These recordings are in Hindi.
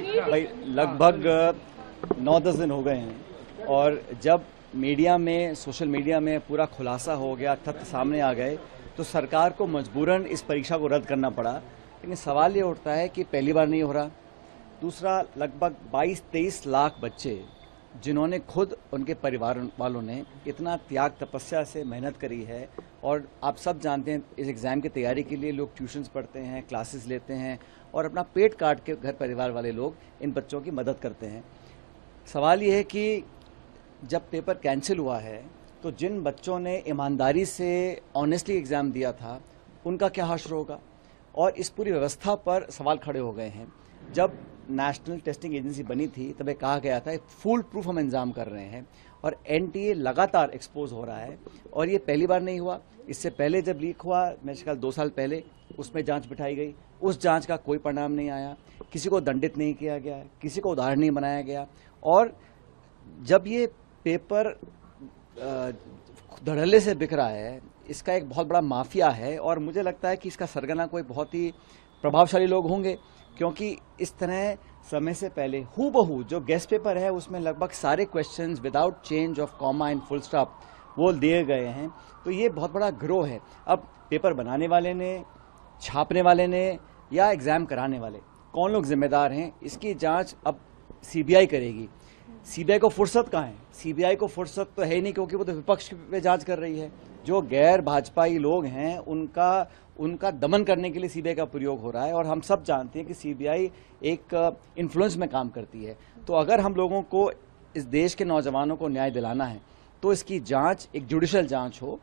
भाई लगभग 9-10 दिन हो गए हैं और जब मीडिया में, सोशल मीडिया में पूरा खुलासा हो गया, तथ्य सामने आ गए, तो सरकार को मजबूरन इस परीक्षा को रद्द करना पड़ा। लेकिन सवाल ये उठता है कि पहली बार नहीं हो रहा। दूसरा, लगभग 22-23 लाख बच्चे जिन्होंने खुद, उनके परिवार वालों ने इतना त्याग तपस्या से मेहनत करी है, और आप सब जानते हैं इस एग्ज़ाम की तैयारी के लिए लोग ट्यूशन्स पढ़ते हैं, क्लासेस लेते हैं और अपना पेट काट के घर परिवार वाले लोग इन बच्चों की मदद करते हैं। सवाल ये है कि जब पेपर कैंसिल हुआ है तो जिन बच्चों ने ईमानदारी से ऑनेस्टली एग्ज़ाम दिया था उनका क्या हाशर होगा, और इस पूरी व्यवस्था पर सवाल खड़े हो गए हैं। जब नेशनल टेस्टिंग एजेंसी बनी थी तब कहा गया था फुल प्रूफ हम इंतजाम कर रहे हैं, और एनटीए लगातार एक्सपोज हो रहा है। और ये पहली बार नहीं हुआ, इससे पहले जब लीक हुआ, मेरे ख्याल 2 साल पहले, उसमें जांच बिठाई गई, उस जांच का कोई परिणाम नहीं आया, किसी को दंडित नहीं किया गया, किसी को उदाहरण नहीं बनाया गया। और जब ये पेपर धड़ल्ले से बिक रहा है, इसका एक बहुत बड़ा माफिया है, और मुझे लगता है कि इसका सरगना कोई बहुत ही प्रभावशाली लोग होंगे, क्योंकि इस तरह समय से पहले हूबहू जो गेस्ट पेपर है उसमें लगभग सारे questions without change of comma and full stop वो दिए गए हैं। तो ये बहुत बड़ा गिरोह है। अब पेपर बनाने वाले ने, छापने वाले ने, या एग्ज़ाम कराने वाले, कौन लोग जिम्मेदार हैं, इसकी जांच अब सीबीआई करेगी। सीबीआई को फुर्सत कहाँ है? सीबीआई को फुर्सत तो है ही नहीं, क्योंकि वो तो विपक्ष पे जांच कर रही है। जो गैर भाजपाई लोग हैं उनका दमन करने के लिए सीबीआई का प्रयोग हो रहा है, और हम सब जानते हैं कि सीबीआई एक इन्फ्लुएंस में काम करती है। तो अगर हम लोगों को, इस देश के नौजवानों को न्याय दिलाना है तो इसकी जांच एक जुडिशल जांच हो,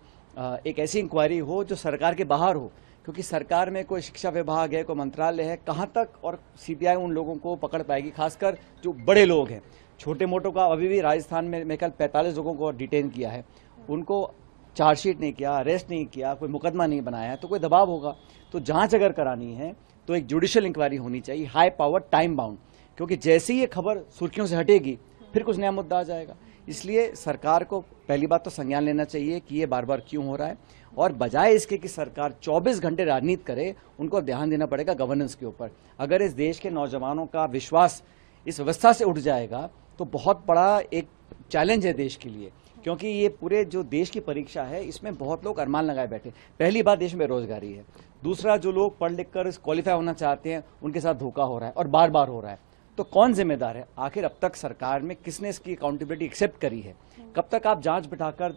एक ऐसी इंक्वायरी हो जो सरकार के बाहर हो, क्योंकि सरकार में कोई शिक्षा विभाग है, कोई मंत्रालय है, कहाँ तक और सीबीआई उन लोगों को पकड़ पाएगी, खासकर जो बड़े लोग हैं। छोटे मोटों का अभी भी राजस्थान में मेरे ख्याल 45 लोगों को डिटेन किया है, उनको चार्जशीट नहीं किया, अरेस्ट नहीं किया, कोई मुकदमा नहीं बनाया, तो कोई दबाव होगा। तो जांच अगर करानी है तो एक जुडिशियल इंक्वायरी होनी चाहिए, हाई पावर, टाइम बाउंड, क्योंकि जैसे ही ये खबर सुर्खियों से हटेगी फिर कुछ नया मुद्दा आ जाएगा। इसलिए सरकार को पहली बात तो संज्ञान लेना चाहिए कि ये बार बार क्यों हो रहा है, और बजाय इसके कि सरकार 24 घंटे राजनीति करे, उनको ध्यान देना पड़ेगा गवर्नेंस के ऊपर। अगर इस देश के नौजवानों का विश्वास इस व्यवस्था से उठ जाएगा तो बहुत बड़ा एक चैलेंज है देश के लिए, क्योंकि ये पूरे जो देश की परीक्षा है इसमें बहुत लोग अरमान लगाए बैठे। पहली बात, देश में बेरोजगारी है। दूसरा, जो लोग पढ़ लिख कर क्वालिफाई होना चाहते हैं उनके साथ धोखा हो रहा है, और बार बार हो रहा है। तो कौन जिम्मेदार है? आखिर अब तक सरकार में किसने इसकी अकाउंटेबिलिटी एक्सेप्ट करी है? कब तक आप जांच बिठाकर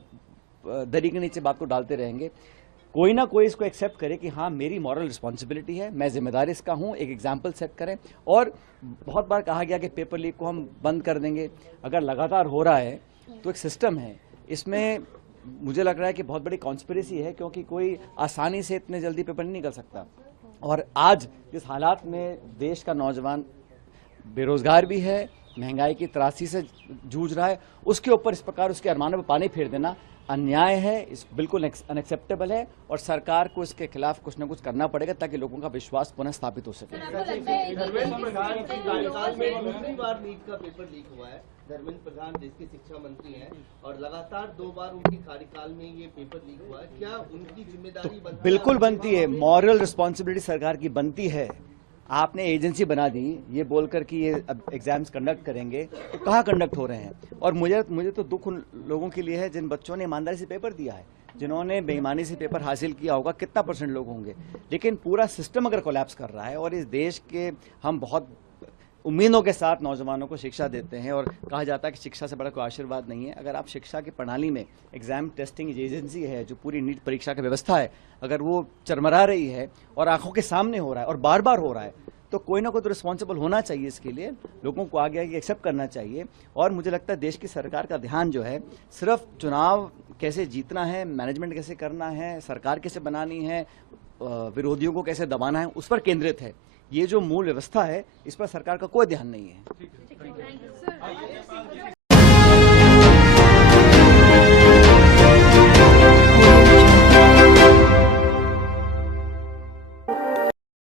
दरी के नीचे बात को डालते रहेंगे? कोई ना कोई इसको एक्सेप्ट करे कि हाँ, मेरी मॉरल रिस्पॉन्सिबिलिटी है, मैं जिम्मेदार इसका हूँ, एक एग्जाम्पल सेट करें। और बहुत बार कहा गया कि पेपर लीक को हम बंद कर देंगे। अगर लगातार हो रहा है तो एक सिस्टम है, इसमें मुझे लग रहा है कि बहुत बड़ी कॉन्स्पिरेसी है, क्योंकि कोई आसानी से इतने जल्दी पेपर नहीं निकल सकता। और आज जिस हालात में देश का नौजवान बेरोजगार भी है, महंगाई की त्रासी से जूझ रहा है, उसके ऊपर इस प्रकार उसके अरमानों पर पानी फेर देना अन्याय है, इस बिल्कुल अनएक्सेप्टेबल है, और सरकार को इसके खिलाफ कुछ न कुछ करना पड़ेगा ताकि लोगों का विश्वास पुनः स्थापित हो सके। धर्मेंद्र प्रधान के कार्यकाल में दूसरी बार नीट का पेपर लीक हुआ है। धर्मेंद्र प्रधान देश के शिक्षा मंत्री हैं, और लगातार 2 बार उनके कार्यकाल में ये पेपर लीक हुआ है। क्या उनकी जिम्मेदारी बनती है? बिल्कुल बनती है, मॉरल रिस्पॉन्सिबिलिटी सरकार की बनती है। आपने एजेंसी बना दी ये बोलकर कि ये अब एग्जाम्स कंडक्ट करेंगे, तो कहाँ कंडक्ट हो रहे हैं? और मुझे तो दुख उन लोगों के लिए है जिन बच्चों ने ईमानदारी से पेपर दिया है, जिन्होंने बेईमानी से पेपर हासिल किया होगा। कितना % लोग होंगे? लेकिन पूरा सिस्टम अगर कोलैप्स कर रहा है, और इस देश के हम बहुत उम्मीदों के साथ नौजवानों को शिक्षा देते हैं, और कहा जाता है कि शिक्षा से बड़ा कोई आशीर्वाद नहीं है। अगर आप शिक्षा की प्रणाली में एग्जाम टेस्टिंग एजेंसी है, जो पूरी नीट परीक्षा की व्यवस्था है, अगर वो चरमरा रही है और आंखों के सामने हो रहा है और बार बार हो रहा है, तो कोई ना कोई तो रिस्पॉन्सिबल होना चाहिए इसके लिए। लोगों को आगे एक्सेप्ट करना चाहिए। और मुझे लगता है देश की सरकार का ध्यान जो है सिर्फ चुनाव कैसे जीतना है, मैनेजमेंट कैसे करना है, सरकार कैसे बनानी है, विरोधियों को कैसे दबाना है, उस पर केंद्रित है। ये जो मूल व्यवस्था है इस पर सरकार का कोई ध्यान नहीं है।